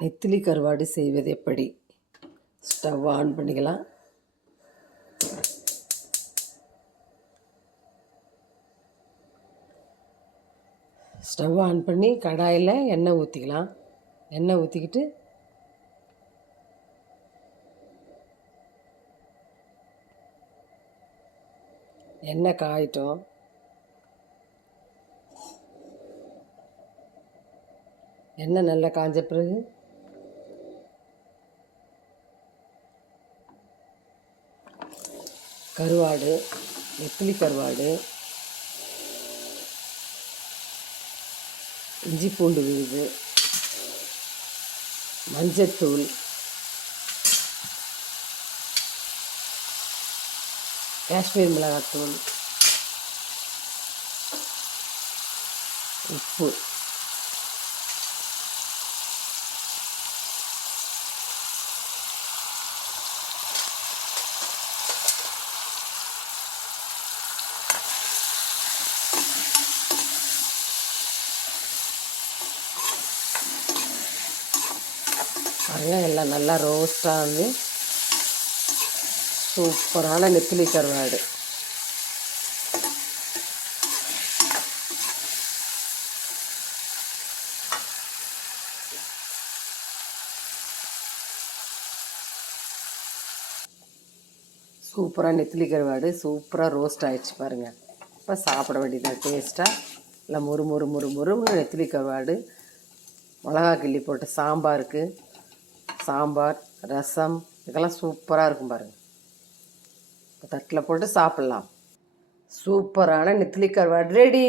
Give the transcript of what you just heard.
நெத்திலி கருவாடு செய்வது எப்படி? ஸ்டவ் ஆன் பண்ணிக்கலாம். ஸ்டவ் ஆன் பண்ணி கடாயில் எண்ணெய் ஊற்றிக்கலாம் எண்ணெய் ஊற்றிக்கிட்டு எண்ணெய் காயிட்டோம். எண்ணெய் நல்லா காஞ்ச பிறகு கருவாடு நெத்திலி கருவாடு இஞ்சி பூண்டு விழுது மஞ்சத்தூள் காஷ்மீர் மிளகாத்தூள் உப்பு. பாருங்க எல்லாம் நல்லா ரோஸ்ட்டாக வந்து சூப்பரான நெத்திலி கருவாடு. சூப்பராக நெத்திலி கருவாடு சூப்பராக ரோஸ்ட் ஆயிடுச்சு பாருங்கள் இப்போ சாப்பிட வேண்டியது டேஸ்ட்டாக இல்லை முறு முறு முறு முறு நெத்திலி கருவாடு மிளகா கிள்ளி போட்ட சாம்பாருக்கு சாம்பார் ரசம் இதெல்லாம் சூப்பராக இருக்கும் பாருங்கள் தட்டில் போட்டு சாப்பிட்லாம். சூப்பரான நெத்திலி கருவாடு ரெடி